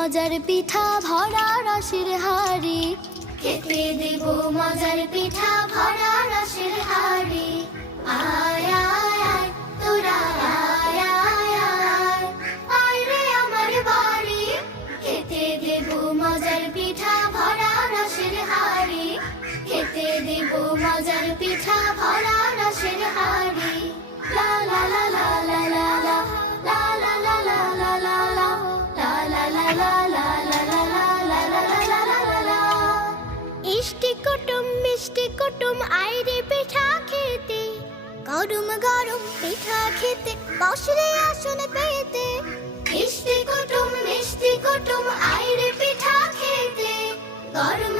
মজার পিঠা ভরা রসের হাড়ি, খেতে দেব মজার পিঠা ভরা রসের হাড়ি। আয় আয় আয় তোরা আয় আয় আয়, আয় রে আমার বাড়ি, খেতে দেব মজার পিঠা ভরা রসের হাড়ি, খেতে দেব মজার পিঠা ভরা রসের হাড়ি। লা লা লা লা লা লা লা, লা লা লা লা লা লা লা, লা লা লা লা লা লা লা লা লা লা লা লা লা। ইষ্টি কুটুম মিষ্টি কুটুম আইরে পিঠা খেতে, গরম গরম পিঠা খেতে বসরে আসন পেতে। ইষ্টি কুটুম মিষ্টি কুটুম আইরে পিঠা খেতে, গরম